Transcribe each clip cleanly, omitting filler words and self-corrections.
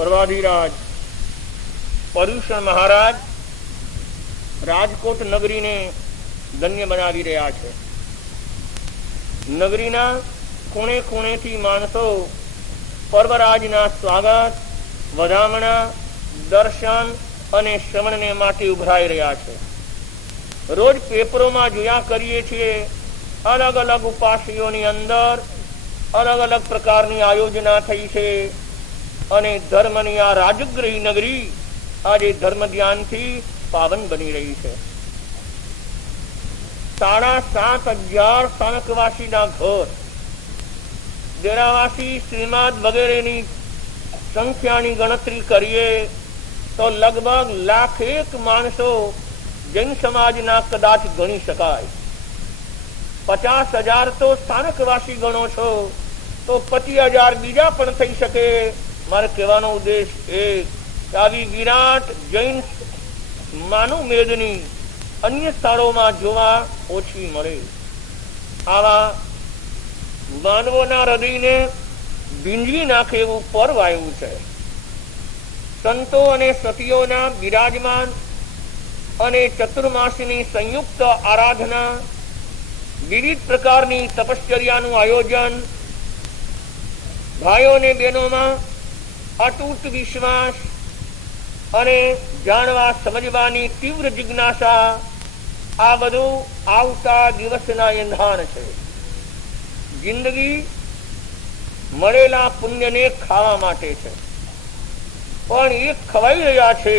પર્વાધિરાજ પર્યુષણ મહારાજ રાજકોટ નગરીને ધન્ય બનાવી રહ્યા છે. નગરીના ખૂણે ખૂણેથી માણસો પર્વરાજના સ્વાગત, વધામણા, દર્શન અને શ્રવણને માટે ઉભરાઈ રહ્યા છે. રોજ પેપરોમાં જોયા કરીએ છીએ, અલગ અલગ ઉપાસીઓની અંદર અલગ અલગ પ્રકારની આયોજના થઈ છે અને ધર્મની આ રાજગૃહી નગરી આજે ધર્મ ધ્યાનથી પાવન બની રહી છે. 7,500 સ્થાનકવાસીના ઘર, ડેરાવાસી, શ્રીમાદ વગેરેની સંખ્યાની ગણતરી કરીએ તો લગભગ 1,01,000 માણસો જૈન સમાજના કદાચ ગણી શકાય. 50,000 તો સ્થાનકવાસી ગણો છો તો 25,000 બીજા પણ થઈ શકે. મારે કહેવાનો ઉદ્દેશ એ આવી વિરાટ જૈન માનવ મેદની અન્ય સ્થળોમાં જોવા ઓછી મળે. આવા માનવોના હૃદયને ભીંજવી નાખે એવું પર્વ આવ્યું છે. સંતો અને સતીઓના બિરાજમાન અને ચતુર્માસની સંયુક્ત આરાધના, વિવિધ પ્રકારની તપશ્ચર્યાનું આયોજન, ભાઈઓ અને બહેનોમાં અતૂટ વિશ્વાસ અને જાણવા સમજવાની તીવ્ર જિજ્ઞાસા, આ બધું આવતા દિવસના એંધાણ છે. જિંદગી મળેલા પુણ્યને ખાવા માટે છે, પણ એ ખવાઈ રહ્યા છે.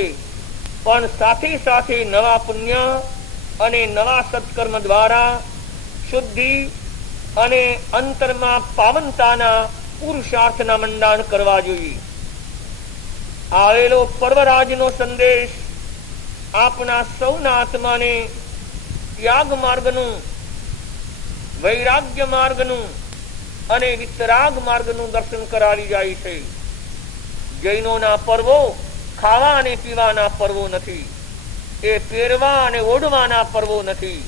પણ સાથે સાથે નવા પુણ્ય અને નવા સત્કર્મ દ્વારા શુદ્ધિ અને અંતરમાં પાવનતાના પુરુષાર્થના મંડાણ કરવા જોઈએ. આવેલો પર્વરાજનો સંદેશ આપણા સૌના આત્માને ત્યાગ માર્ગનું, વૈરાગ્ય માર્ગનું અને વિતરાગ માર્ગનું દર્શન કરાવી જાય છે. જૈનોના પર્વો ખાવા અને પીવાના પર્વો નથી, એ પહેરવા અને ઓઢવાના પર્વો નથી,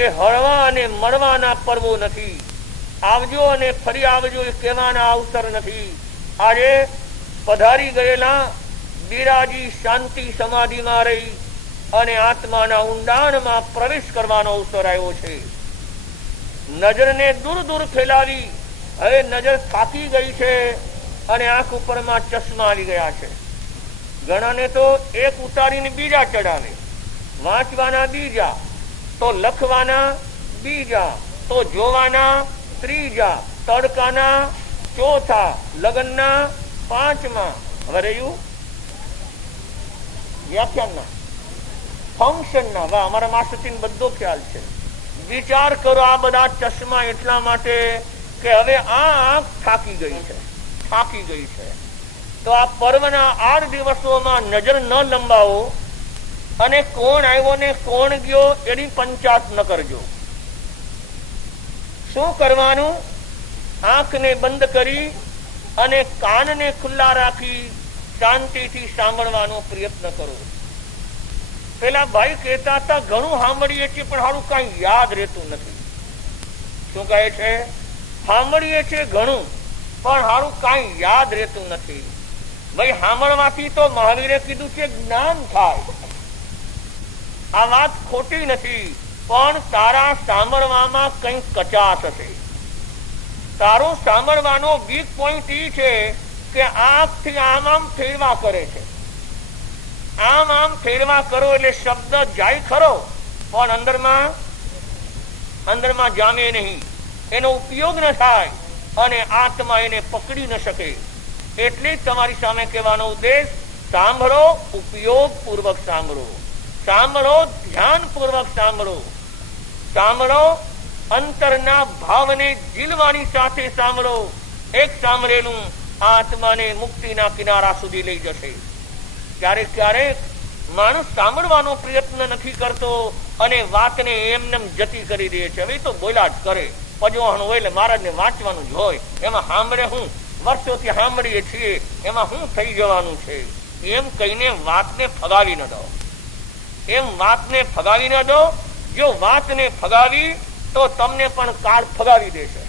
એ હળવા અને મળવાના પર્વો નથી, આવજો અને ફરી આવજો એ કહેવાના અવસર નથી. આજે પધારી ગયેલા બિરાજી શાંતિ સમાધિમાં રહી અને આત્માના ઊંડાણમાં પ્રવેશ કરવાનો અવસર આવ્યો છે. નજરને દૂર દૂર ફેલાવી હવે નજર થાકી ગઈ છે અને આંખ ઉપરમાં ચશ્મા આવી ગયા છે. ઘણાને તો એક ઉતારીને બીજા ચડાવે, વાંચવાના બીજા, તો લખવાના બીજા, તો જોવાના ત્રીજા, તડકાના ચોથા, લગ્નના પાંચમા, હવે રહ્યું વ્યાખ્યાનના, ફંક્શનના. વાહ, અમારા માસ્ટરથી બધો ખ્યાલ છે. વિચાર કરો, આ બધા ચશ્મા એટલા માટે કે હવે આ આંખ થાકી ગઈ છે, થાકી ગઈ છે. તો આ પર્વના 8 દિવસોમાં નજર ન લંબાવો અને કોણ આવ્યો ને કોણ ગયો એની પંચાત ન કરજો. શું કરવાનું? આંખને બંધ કરી અને કાનને ખુલ્લા રાખી શાંતિથી સાંભળવાનો પ્રયત્ન કરો. પેલા ભાઈ કહેતા હતા ઘણું સાંભળીએ છીએ પણ સારું કઈ યાદ રહેતું નથી. શું કહે છે? સાંભળીએ છીએ ઘણું પણ સારું કઈ યાદ રહેતું નથી. ભાઈ સાંભળવાથી તો મહાવીરે કીધું છે જ્ઞાન થાય. આ વાત ખોટી નથી, પણ તારા સાંભળવામાં કંઈક કચાશ હશે. તારો સાંભળવાનો વીક પોઈન્ટ એ છે કે આંખથી આમ આમ ફેરવા કરે છે. આમ આમ ફેરવા કરો એટલે શબ્દ જાય ખરો પણ અંદરમાં જામે નહીં, એનો ઉપયોગ ન થાય અને આત્મા એને પકડી ન શકે. એટલે તમારી સામે કહેવાનો ઉદ્દેશ, સાંભળો, ઉપયોગ પૂર્વક સાંભળો, સાંભળો, ધ્યાન પૂર્વક સાંભળો, સાંભળો, અંતરના ભાવને જીલવાની સાથે સાંભળો. એક સાંભળેલું આત્માને મુક્તિના કિનારા સુધી લઈ જશે. ક્યારેક ક્યારેક માણસ સાંભળવાનો પ્રયત્ન નથી કરતો અને વાતને એમનેમ જતી કરી દે છે. હવે તો બોલા જ કરે, પજવણ હોય એટલે મહારાજને વાંચવાનું જ હોય, એમાં સાંભળે હું, વર્ષોથી સાંભળીએ છીએ, એમાં શું થઈ જવાનું છે? એમ કહીને વાતને ફગાવી ન દો. એમ વાતને ફગાવી ન દો. જો વાતને ફગાવી તો તમને પણ કાળ ફગાવી દેશે.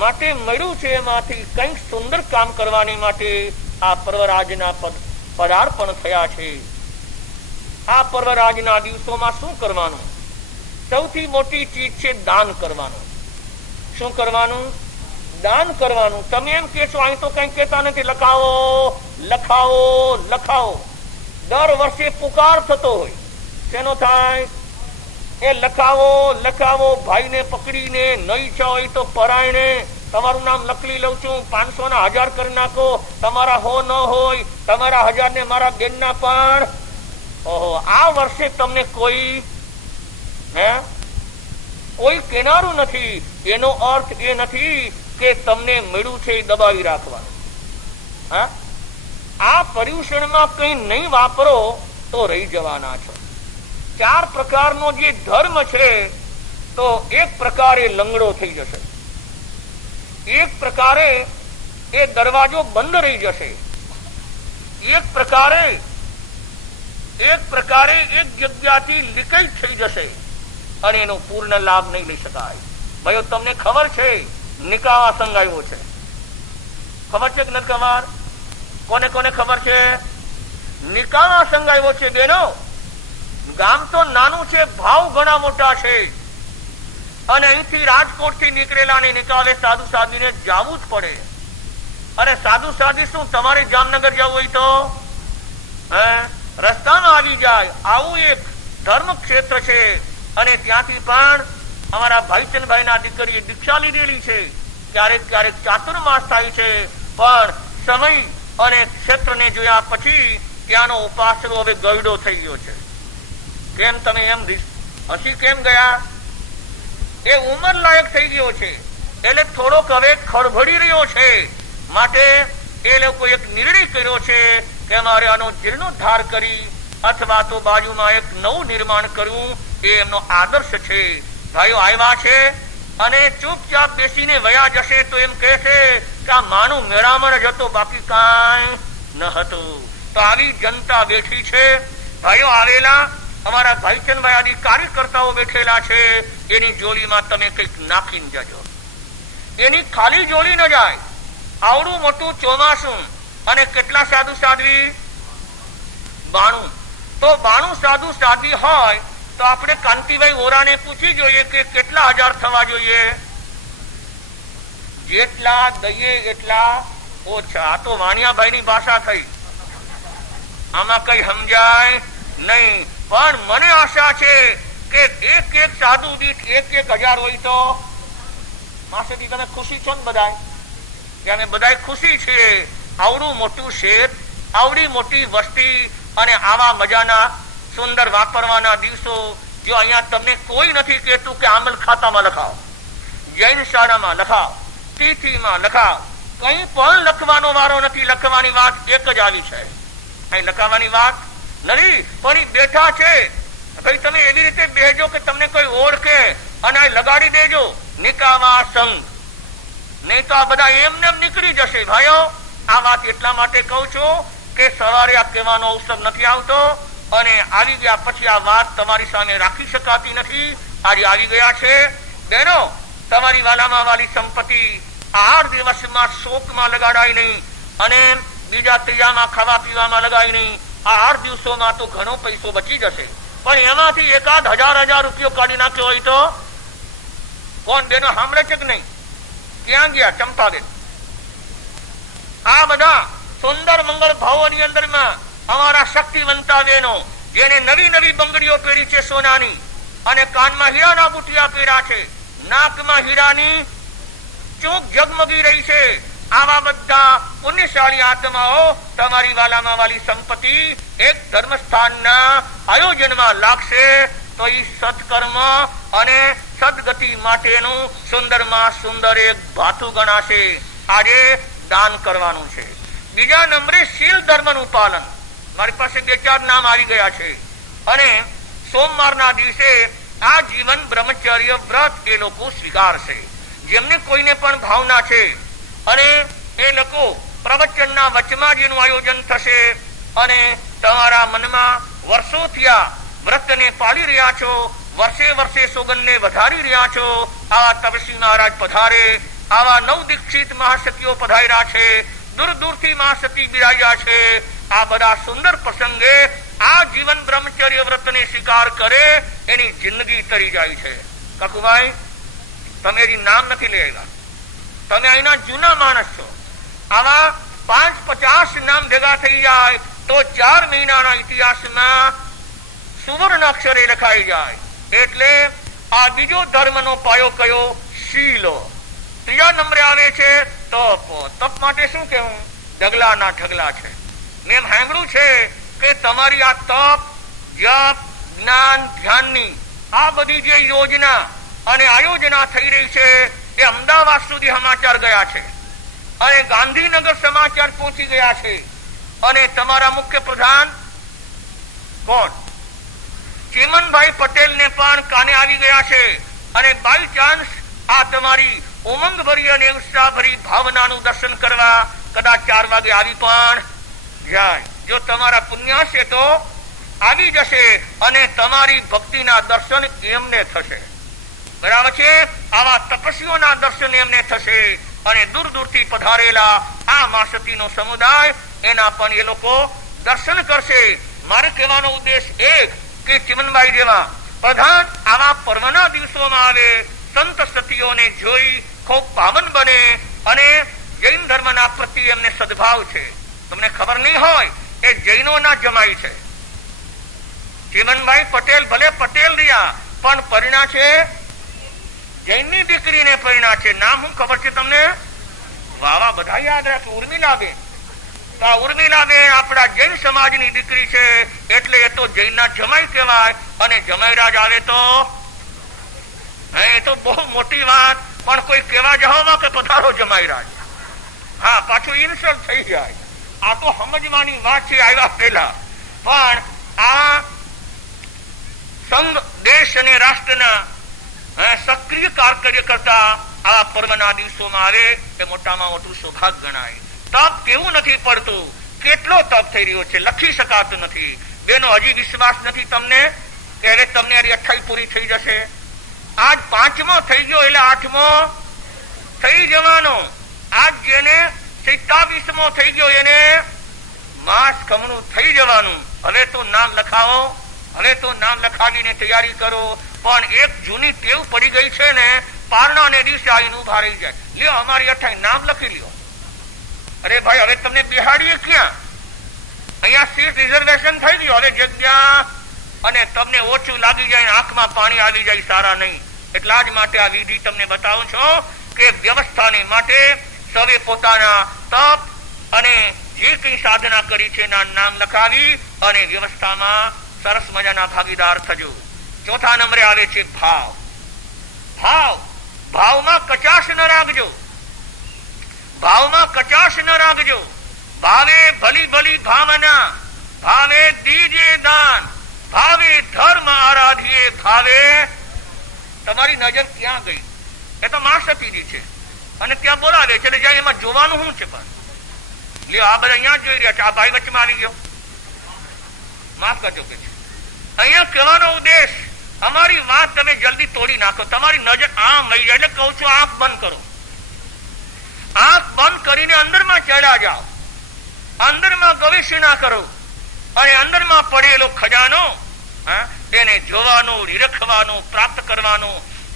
માટે મળ્યું છે એમાંથી કંઈક સુંદર કામ કરવાની માટે આ પર્વરાજના પદાર્પણ થયા છે. આ પર્વરાજના દિવસોમાં શું કરવાનું? સૌથી મોટી ચીજ છે દાન કરવાનું. શું કરવાનું? દાન કરવાનું. તમે એમ કહેશો અહીં તો કઈ કહેતા નથી, લખાવો લખાવો લખાવો. દર વર્ષે પુકાર થતો હોય. શેનો થાય? એ લખાવો લખાવો. ભાઈને પકડીને નહીં ઈચ્છા હોય તો પરાયણે તમારું નામ લખી લઉં છું, 500 ના 1000 કરી નાખો. તમારા હો ન હોય, તમારા 1000 ને મારા બેનના પણ. ઓહો, આ વર્ષે તમને કોઈ કેનારું નથી. એનો અર્થ એ નથી કે તમને મળ્યું છે દબાવી રાખવાનું. આ પર્યુષણમાં કઈ નહીં વાપરો તો રહી જવાના છો. 4 પ્રકારનો જે ધર્મ છે તો એક પ્રકારે લંગડો થઈ જશે, એક પ્રકારે એ દરવાજો બંધ રહી જશે, એક પ્રકારે એક જગ્યાથી લીકેજ થઈ જશે અને એનો પૂર્ણ લાભ નહીં લઈ શકાય. ભાઈઓ, તમને ખબર છે નિકાવા સંઘ આવ્યો છે? ખબર છે કે નથી ખબર? કોને કોને ખબર છે? નિકાવા સંઘ આવ્યો છે. બેનો, ગામ તો નાનું છે, ભાવ ઘણા મોટા છે અને અહીંથી રાજકોટ થી નીકળેલા ને નિકાલે સાધુ સાધીને જવું જ પડે. અને સાધુ સાધી શું, તમારે જામનગર જવું હોય તો રસ્તામાં આવી જાય. આવું એક ધર્મ ક્ષેત્ર છે અને ત્યાંથી પણ અમારા ભાઈચંદભાઈ ના દીકરીએ દીક્ષા લીધેલી છે. ક્યારેક ક્યારેક ચાતુર્માસ થાય છે, પણ સમય અને ક્ષેત્રને જોયા પછી ત્યાંનો ઉપાસરો હવે ગયડો થઈ ગયો છે. કેમ તમે એમ હસી કેમ ગયા? એ ઉંમર લાયક થઈ ગયો છે એટલે થોડોક હવે ખળભળી રહ્યો છે. માટે એ લોકો એક નિર્ણય કર્યો છે કે અમારે આનો જીર્ણોદ્ધાર કરી અથવા તો બાજુમાં એક નવું નિર્માણ કરવું, એ એમનો આદર્શ છે. ભાઈઓ આવ્યા છે અને ચૂપચાપ બેસીને વયા જશે તો એમ કહેશે કે આ માનું મેળામણ જ હતો, બાકી કાંઈ ન હતું. તો આવી જનતા બેઠી છે. ભાઈઓ, આવેલા અમારા ભાઈચંદભાઈ આદિ કાર્યકર્તાઓ બેઠેલા છે. એની જોડીમાં તમે કંઈક નાખીને જજો. એની ખાલી જોડી ન જાય. આવડું મોટું ચોમાસું અને કેટલા સાધુ સાધ્વી? 92. તો 92 સાધુ સાધ્વી હોય તો આપણે કાંતિભાઈ ઓરાને પૂછી જોઈએ કે કેટલા 1000 થવા જોઈએ? જેટલા દઈએ એટલા ઓછા. આ તો વાણિયાભાઈ ની ભાષા થઈ, આમાં કઈ સમજાય નહીં. પણ મને આશા છે કે એક સાધુ દીઠ 1000 હોય તો માસેથી તમે ખુશી છો ને? બધા કે અમે બધા ખુશી છીએ. આવડું મોટું શેર, આવડી મોટી વસ્તી અને આવા મજાના સુંદર વાપરવાના દિવસો. જો અહીંયા તમને કોઈ નથી કહેતું કે આમલ ખાતામાં લખાવો, જૈન શાળામાં લખાવ, તિથિમાં લખાવ, કઈ પણ લખવાનો વારો નથી. લખવાની વાત એક જ આવી છે, અહીં લખાવાની વાત નથી. પણ બેઠા છે. ભાઈ, તમે એવી રીતે બેહજો કે તમને કોઈ ઓળખે અને લગાડી દેજો નિકાવા સંઘ. નહીં તો આ બધા એમને નીકળી જશે. ભાઈઓ, આ વાત એટલા માટે કહું છું કે સવારે આ કહેવાનો અવસર નથી આવતો અને આવી ગયા પછી આ વાત તમારી સામે રાખી શકાતી નથી. આજે આવી ગયા છે. બહેનો, તમારી વાલામાં વાલી સંપત્તિ 8 દિવસમાં શોકમાં લગાડાય નહીં અને બીજા ત્રીજામાં ખાવા પીવામાં લગાય નહીં. આ 8 દિવસોમાં તો ઘણો પૈસો બચી જશે. પણ એમાંથી એકાદ 1000 રૂપિયો કાઢી નાખ્યો હોય તો કોણ? બેનો સાંભળે છે કે નહીં? ક્યાં ગયા ચંપાબેન? આ બધા સુંદર મંગળ ભાવોની અંદરમાં અમારા શક્તિવંતા બહેનો જેને નવી નવી બંગડીઓ પહેરી છે સોનાની અને કાનમાં હીરાના બુટિયા પહેર્યા છે, નાકમાં હીરાની ચૂંક ઝગમગી રહી છે. આવા બધા પુણ્યશાળી આત્માઓ તમારી વાલામાં વાલી સંપત્તિ એક ધર્મસ્થાનના આયોજનમાં લાગશે તો એ સત્કર્મ અને સદગતિ માટેનું સુંદરમાં સુંદર એક ભાથું ગણાશે. આજે દાન કરવાનું છે. બીજા નંબરે શીલ ધર્મનું પાલન. મારી પાસે 2-4 નામ આવી ગયા છે અને સોમવારના દિવસે આ જીવન બ્રહ્મચર્ય વ્રત એ લોકો સ્વીકારશે. જેમને કોઈને પણ ભાવના છે અને એ લોકો પ્રવચનના વચમાં જેનું આયોજન થશે અને તમારા મનમાં વર્ષોથી આ વ્રતને પાળી રહ્યા છો, વર્ષે વર્ષે સોગંદને વધારી રહ્યા છો. આવા તપસ્વી મહારાજ પધારે, આવા 9 દીક્ષિત મહાશક્તિઓ પધાર્યા છે. દૂર દૂરથી મા સતી બિરાજ્યા છે. આ બધા સુંદર પ્રસંગે આ જીવન બ્રહ્મચર્ય વ્રતને સ્વીકાર કરે એની જિંદગી તરી જાય છે. કકુભાઈ, તમે હજી નામ નથી લેવા, તમે અહીંના જૂના માણસ છો. આવા 5-50 નામ ભેગા થઈ જાય તો 4 મહિનાના ઇતિહાસમાં સુવર્ણ અક્ષરે લખાઈ જાય. એટલે આ બીજો ધર્મનો પાયો કયો? શીલો. ત્રીજા નંબરે આવે છે તપ. તપ માટે શું કહેવું? ઢગલા ના ઢગલા છે. મેં સાંભળ્યું છે કે તમારી આ તપ, જપ, જ્ઞાન, ધ્યાનની આ બધી જે યોજના અને આયોજના થઈ રહી છે એ અમદાવાદ સુધી સમાચાર ગયા છે અને ગાંધીનગર સમાચાર પહોંચી ગયા છે. અને તમારા મુખ્ય પ્રધાન કોણ? ચીમનભાઈ પટેલ ને પણ કાને આવી ગયા છે. અને બાય ચાન્સ આ તમારી ઉમંગ ભરી અને ઉત્સાહ ભરી ભાવનાનું દર્શન કરવા કદાચ 4 વાગે આવી પણ જાય. જો તમારા પુણ્ય છે તો આવી જશે અને તમારી ભક્તિના દર્શન એમને થશે. બરાબર છે? આવા તપસ્વીઓના દર્શન એમને થશે અને દૂર દૂરથી પધારેલા આ મા સતીનો સમુદાય એના પણ એ લોકો દર્શન કરશે. મારે કહેવાનો ઉદ્દેશ એક કે ચિમનભાઈ જેવા પ્રધાન આવા પર્વના દિવસોમાં આવે, સંત સતીઓને જોઈ ખૂબ પાવન બને અને જૈન ધર્મના પ્રત્યે એમને સદભાવ છે. તમને ખબર નહીં હોય એ જૈનોના જમાઈ છે. ચિમનભાઈ પટેલ ભલે પટેલ રહ્યા પણ પરિણા છે જૈનની દીકરીને પરિણા છે. નામ હું ખબર છે તમને? વાવા, બધા યાદ રાખે. ઉર્મિલાબેન. આ ઉર્મિલાબેન આપણા જૈન સમાજની દીકરી છે એટલે એ તો જૈનના જમાઈ કહેવાય. અને જમાઈરાજ આવે તો એ તો બહુ મોટી વાત. પણ કોઈ કહેવા જવામાં કે પધારો જમાઈરાજ, હા, પાછું ઇન્સલ્ટ થઈ જાય. આ તો સમજવાની વાત છે આવ્યા પહેલા. પણ આ સંઘ, દેશ અને રાષ્ટ્રના સક્રિય કાર્ય કરતા આ પર્વના દિવસોમાં આવે એ મોટામાં મોટું સૌભાગ્ય ગણાય. તપ કેવું નથી પડતું, કેટલો તપ થઈ રહ્યો છે લખી શકાતું નથી. બેનો, હજી વિશ્વાસ નથી તમને કે હવે તમને 28 પૂરી થઈ જશે? આજ 5મો થઈ ગયો એટલે 8મો થઈ જવાનો. આજ જેને 27મો થઈ ગયો એને માસ ખમણું થઈ જવાનું. હવે તો નામ લખાવો, હવે તો નામ લખાવીને તૈયારી કરો. પણ એક જૂની ટેવ પડી ગઈ છે ને, પારણાને દિવસે આવીને ઉભા રહી જાય. લ્યો અમારી 28 નામ લખી લ્યો. અરે ભાઈ, હવે તમને બેહાડીએ ક્યાં? અહીંયા સીટ રિઝર્વેશન થઈ ગયું, હવે જગ્યા અને તમને ઓછું લાગી જાય, આંખમાં પાણી આવી જાય, સારા નહીં. એટલા જ માટે આ વિધિ તમને બતાવું છું કે વ્યવસ્થાને માટે સૌએ પોતાના તપ અને જે કઈ સાધના કરી છે એના નામ લખાવી અને વ્યવસ્થામાં સરસ મજાના ભાગીદાર થજો. ચોથા નંબરે આવે છે ભાવ. ભાવ, ભાવમાં કચાશ ન રાખજો. ભાવમાં કચાશ ન રાખજો. ભાવે ભલી ભલી ભાવના, ભાવે દીજે દાન, ભાવે ધર્મ આરાધીએ, ભાવે. તમારી નજર ક્યાં ગઈ? એ તો મા સતીજી છે અને ત્યાં બોલાવે છે એટલે જ્યાં એમાં જોવાનું શું છે? પણ લ્યો, આ બધા અહીંયા જોઈ રહ્યા છે. આ ભાઈ વચ્ચેમાં આવી ગયો, માફ કરજો કે છે. અહીંયા કહેવાનો ઉદ્દેશ, અમારી વાત તમે જલ્દી તોડી નાખો. તમારી નજર આમ લઈ જાય એટલે કહું છું આંખ બંધ કરો. આંખ બંધ કરીને અંદરમાં ચડ્યા જાઓ, અંદરમાં ગવેષણા કરો અને અંદરમાં પડેલો ખજાનો એને જોવાનો, નિરખવાનો, પ્રાપ્ત કરવાનો,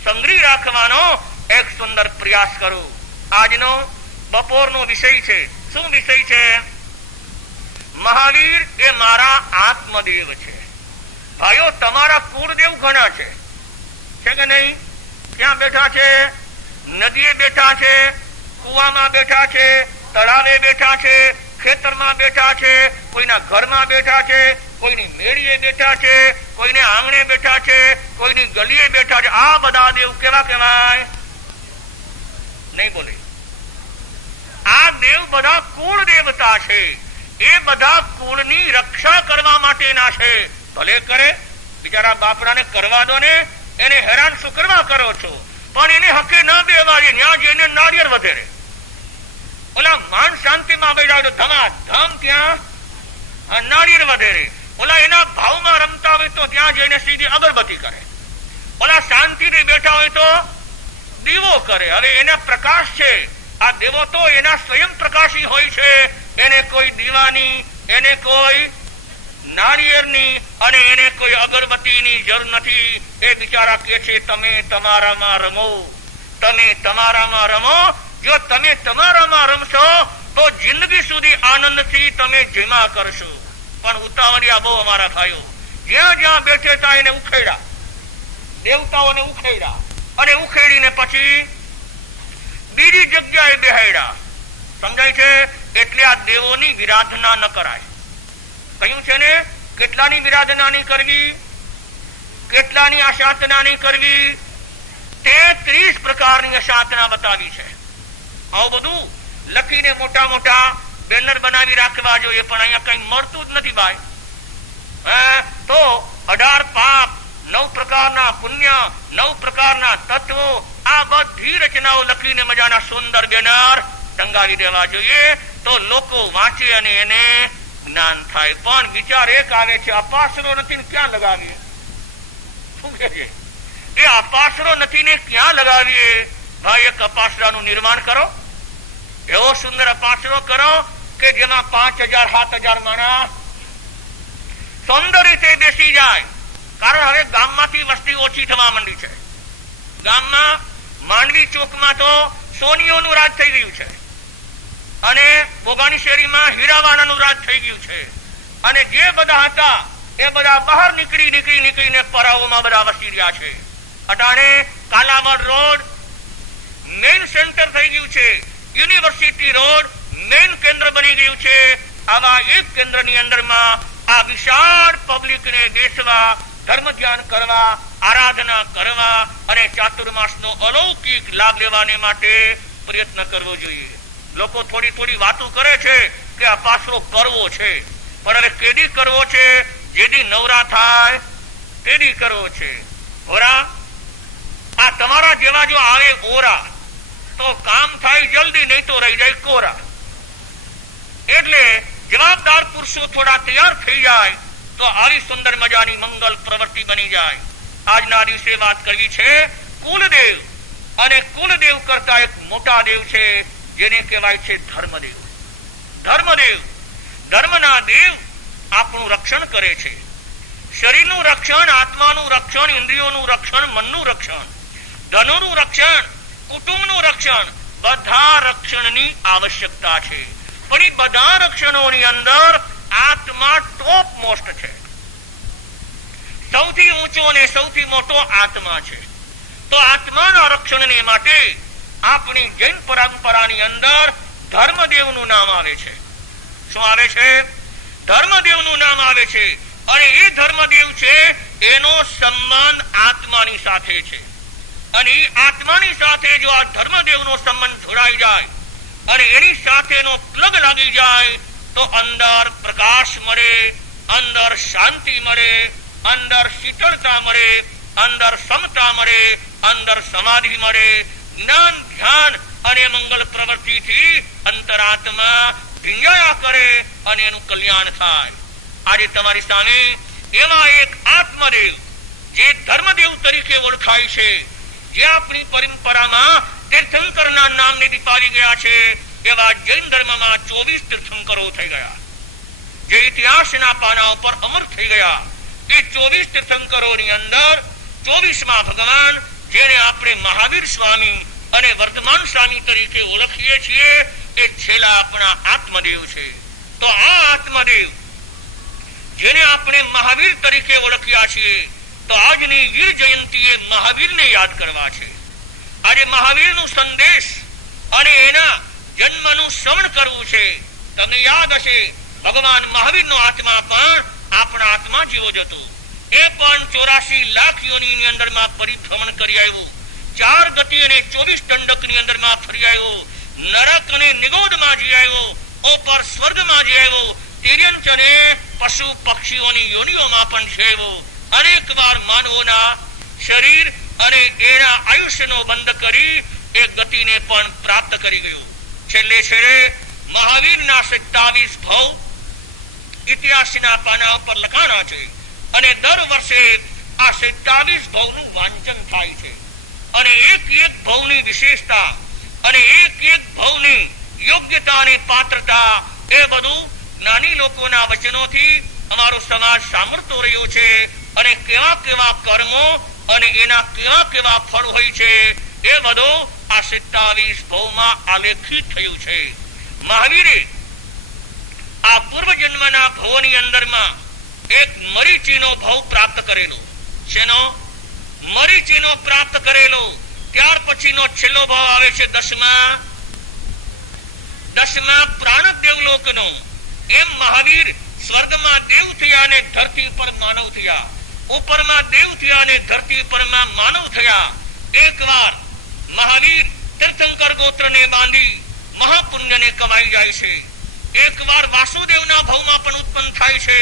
સંગ્રહી રાખવાનો એક સુંદર પ્રયાસ કરો. આજનો બપોરનો વિષય છે. શું વિષય છે? મહાવીર એ મારા આત્મદેવ છે. ભાઈઓ, તમારા કુળદેવ ઘણા છે કે નહીં? ક્યાં બેઠા છે? નદીએ બેઠા છે, કુવામાં બેઠા છે, તળાવે બેઠા છે, ખેતરમાં બેઠા છે, કોઈના ઘરમાં બેઠા છે, કોઈની મેળીએ બેઠા છે, કોઈને આંગણે બેઠા છે, કોઈની ગલીએ બેઠા છે. આ બધા દેવ કેવા કહેવાય? નહીં બોલે. આ દેવ બધા કુળ દેવતા છે. એ બધા કુળની રક્ષા કરવા માટેના છે. ભલે કરે, બિચારા બાપડાને કરવા દો ને, એને હેરાન શું કરવા કરો છો? પણ એને હકે ના દેવાય. ન્યા જઈને નારિયેળ વધેરે, ઓલા માન શાંતિમાં બેઠા ધમ ત્યાં નારિયેળ વધેરે. ઓલા એના ભાવમાં રમતા હોય તો ત્યાં જઈને સીધી અગરબત્તી કરે. ઓલા શાંતિથી બેઠા હોય તો દીવો કરે. હવે એને પ્રકાશ છે. આ દેવો તો એના સ્વયં પ્રકાશી હોય છે. એને કોઈ દીવાની, એને કોઈ નાળિયેરની અને એને કોઈ અગરબત્તીની જરૂર નથી. એ બિચારા કે છે તમે તમારામાં રમો, તમે તમારામાં રમો. જો તમે તમારામાં રમશો તો જિંદગી સુધી આનંદથી તમે જીમા કરશો. પણ ઉતાવળિયા બહુ અમારા ભાઈઓ જ્યાં જ્યાં બેઠે હતા એને ઉખેડ્યા, દેવતાઓને ઉખેડ્યા અને ઉખેડીને પછી બીજી જગ્યાએ બેહાડ્યા. સમજાય છે? એટલે આ દેવોની વિરાધના ન કરાય. કહ્યું છે ને કેટલાની વિરાધના નહીં કરવી, કેટલાની અશાંતના નહીં કરવી. 33 પ્રકારની અશાંતના બતાવી છે. આવું બધું લખીને મોટા મોટા બેનર બનાવી રાખવા જોઈએ, પણ અહીંયા કઈ મળતું જ નથી ભાઈ. તો 18 પાપ, 9 પ્રકારના પુણ્ય, 9 પ્રકારના તત્વો, આ બધી રચનાઓ લખીને મજાના સુંદર બેનર ટંગાવી દેવા જોઈએ. તો લોકો વાંચે અને એને જ્ઞાન થાય. પણ વિચાર એક આવે છે અપાસરો નથી ને ક્યાં લગાવીએ? શું કે છે? એ અપાસરો નથી ને ક્યાં લગાવીએ? ભાઈ એક અપાસરાનું નિર્માણ કરો, એવો સુંદર અપાસરો કરો કે જેમાં 5000 7000 માણસ સુંદર રીતે બેસી જાય. કારણ હવે ગામમાંથી વસ્તી ઓછી થવા માંડી છે. ગામમાં માંડવી ચોકમાં તો સોનીઓનું રાજ થઈ ગયું છે અને બોગાણી શેરીમાં હીરાવાળાનું રાજ થઈ ગયું છે. અને જે બધા હતા એ બધા બહાર નીકળીને પરાઓમાં બધા વસી રહ્યા છે. અટાણે કાલાવડ રોડ મેઇન સેન્ટર થઈ ગયું છે. યુનિવર્સિટી રોડ મેઇન કેન્દ્ર બની ગયું છે. આવા એક કેન્દ્રની અંદરમાં આ વિશાળ પબ્લિકને બેસવા, ધર્મ ધ્યાન કરવા, આરાધના કરવા અને ચાતુર્માસનો અલૌકિક લાભ લેવાને માટે પ્રયત્ન કરવો જોઈએ. લોકો થોડી વાતો કરે છે કે આ પાસરો કરવો છે, પણ હવે કેદી કરવો છે? જેદી નવરા થાય તેદી કરવો છે. ઓરા આ તમારા જેવા જો આવે ઓરા તો કામ થાય જલ્દી, નહીં તો રહી જાય કોરા. એટલે જવાબદાર પુરુષો થોડા તૈયાર થઈ જાય તો આવી સુંદર મજાની મંગલ પ્રવૃત્તિ બની જાય. આજના દિવસે વાત કરવી છે કુલદેવ, અને કુલદેવ કરતા એક મોટા દેવ છે જેને કહેવાય છે ધર્મદેવ. ધર્મદેવ, ધર્મના દેવ આપણું રક્ષણ કરે છે. શરીરનું રક્ષણ, આત્માનું રક્ષણ, ઇન્દ્રિયોનું રક્ષણ, મનનું રક્ષણ, ધનનું રક્ષણ, કુટુંબનું રક્ષણ, બધા રક્ષણની આવશ્યકતા છે. પણ એ બધા રક્ષણોની અંદર આત્મા ટોપ મોસ્ટ છે. સૌથી ઊંચો અને સૌથી મોટો આત્મા છે. તો આત્માના રક્ષણને માટે આપણી જૈન પરંપરાની અંદર ધર્મદેવનું નામ આવે છે. શું આવે છે? ધર્મદેવનું નામ આવે છે. અને એ ધર્મદેવ છે એનો સંબંધ આત્માની સાથે છે. અને એ આત્માની સાથે જો આ ધર્મદેવનો સંબંધ જોડાઈ જાય અને એની સાથેનો પ્લગ લાગી જાય તો અંદર પ્રકાશ મળે, અંદર શાંતિ મળે, અંદર શીતળતા મળે, અંદર સમતા મળે, અંદર સમાધિ મળે. જ્ઞાન, ધ્યાન અને મંગલ પ્રવૃત્તિથી અંતરાત્મા ભીંજાયા કરે અને એનું કલ્યાણ થાય. આજે તમારી સામે એવા એક આત્મદેવ જે ધર્મદેવ તરીકે ઓળખાય છે, જે આપણી પરંપરામાં તીર્થંકરના નામને દીપાવી ગયા છે, એવા જૈન ધર્મમાં 24 તીર્થંકરો થઈ ગયા, જે ઇતિહાસના પાના ઉપર અમર થઈ ગયા. એ 24 તીર્થંકરોની અંદર 24મા ભગવાન, જેને આપણે મહાવીર સ્વામી અને વર્તમાન સ્વામી તરીકે ઓળખીએ છીએ, એ છેલ્લા આપણા આત્મદેવ છે. તો આ આત્મદેવ જેને આપણે મહાવીર તરીકે ઓળખ્યા છીએ, તો આજની વીર જયંતીએ મહાવીરને યાદ કરવા છે. આજે મહાવીરનો સંદેશ અને એના જન્મનું શ્રવણ કરવું છે. તમને યાદ હશે ભગવાન મહાવીરનો આત્મા પણ આપણા આત્મા જેવો જ હતો. એ પણ 84 લાખ યોનિની અંદરમાં પરિભ્રમણ કરી આવ્યું. 4 ગતિ અને 24 દંડકની અંદરમાં ફરી આવ્યો. નરક અને નિગોદમાં જઈ આવ્યો, ઉપર સ્વર્ગમાં જઈ આવ્યો, તિર્યંચ અને પશુ પક્ષીઓની યોનિઓમાં પણ છે આવ્યો. અનેક વાર માનવોના શરીર અને એના આયુષ્યનો બંધ કરી એ ગતિને પણ પ્રાપ્ત કરી ગયો. છેલ્લે મહાવીરના 27 ભવ ઇતિહાસના પાના ઉપર લખાણા છે અને દર વર્ષે આ 27 ભવનું વાંચન થાય છે. અને એક એક ભવની વિશેષતા અને એક એક ભાવની યોગ્યતા અને પાત્રતા એ બધું જ્ઞાની લોકોના વચનોથી અમારો સમાજ સાંભળતો રહ્યો છે. અને કેવા કેવા કર્મો અને એના કેવા કેવા ફળ હોય છે એ બધું આ 27 ભાવમાં આલેખિત થયું છે. મહાવીરે આ પૂર્વજન્મના ભાવોની અંદરમાં એક મરીચીનો ભાવ પ્રાપ્ત કરેલો. શેનો? મરીચીનો પ્રાપ્ત કરેલો. ત્યાર પછીનો છેલ્લો ભાવ આવે છે 10મા પ્રાણદેવલોકનો. એમ મહાવીર સ્વર્ગમાં દેવ થયા અને ધરતી પર માનવ થયા. ઉપરમાં દેવ થયા અને ધરતી પરમાં માનવ થયા. એકવાર મહાવીર તીર્થંકર ગોત્રને બાંધી મહાપુણ્યને કમાઈ જાય છે. એકવાર વાસુદેવના ભાવમાં પણ ઉત્પન્ન થાય છે.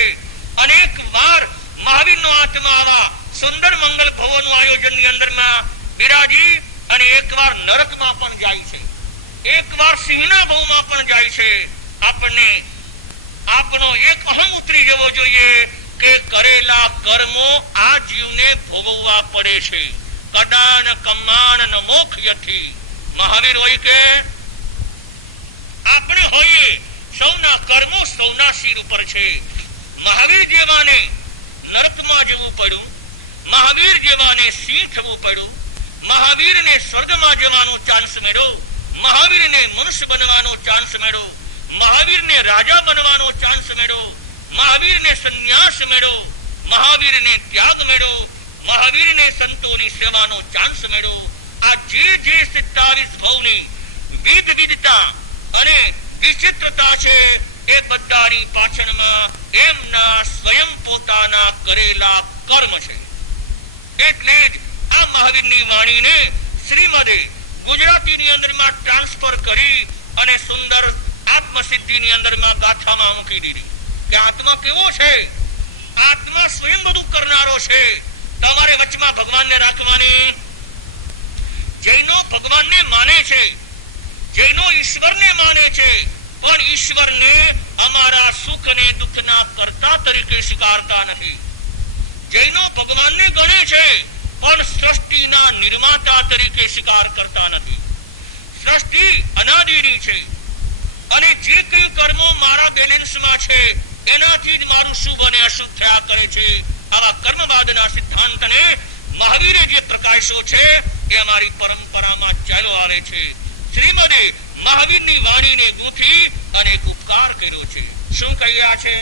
અનેક વાર મહાવીરનો આત્મા આવા સુંદર મંગલ ભવોનું આયોજનની અંદરમાં બિરાજી અને એકવાર નરકમાં પણ જાય છે. એકવાર સિંહના ભાવમાં પણ જાય છે. આપણો એક અહમ ઉતરી જવો જોઈએ કે કરેલા કર્મો આ જીવને ભોગવવા પડે છે. કદાન કમાન ન મોક્ષયથી. મહાવીર હોય કે આપણે હોઈએ, સૌના કર્મો સૌના શિર ઉપર છે. મહાવીર જેવાને નરકમાં જવું પડ્યું, મહાવીર જેવાને સિંહ થવું પડ્યું, મહાવીરને સ્વર્ગમાં જવાનો ચાન્સ મળ્યો, મહાવીરને મનુષ્ય બનવાનો ચાન્સ મળ્યો, મહાવીરને રાજા બનવાનો ચાન્સ મળ્યો, મહાવીરને સંન્યાસ મળ્યો, મહાવીરને ત્યાગ મળ્યો, મહાવીરને સંતોની સેવાનો ચાન્સ મળ્યો. આ જે 27 ભાવની વિવિધતા અને વિચિત્રતા છે એ બધાની પાછળમાં એમના સ્વયં પોતાના કરેલા કર્મ છે. એટલે જ આ મહાવીરની વાણીને શ્રીમદે ગુજરાતીની અંદરમાં ટ્રાન્સફર કરી અને સુંદર આત્મસિદ્ધિની અંદરમાં ગાથામાં મૂકી દીધી કે આત્મા કેવો છે? આત્મા સ્વયં બધું કરનારો છે. તમારે વચમાં ભગવાનને રાખવાની. જૈનો ભગવાનને માને છે, જૈનો ઈશ્વરને માને છે, પણ ઈશ્વરને અમારા સુખ અને દુઃખના કર્તા તરીકે સ્વીકારતા નથી. જૈનો ભગવાનને ગણે છે પણ સૃષ્ટિના નિર્માતા તરીકે સ્વીકાર કરતા નથી. સૃષ્ટિ અનાદિની છે અને જે કઈ કર્મો મારા બેલેન્સમાં છે એનાથી જ મારું શુભ અને અશુભ થયા કરે છે. આવા કર્મવાદના સિદ્ધાંતને મહાવીરે જે પ્રકાશો છે એ અમારી પરંપરામાં ચાલ્યો આવે છે. શ્રીમદે મહાવીરની વાણીને ગૂંથી અને ઉપકાર કર્યો છે. શું કહી રહ્યા છે?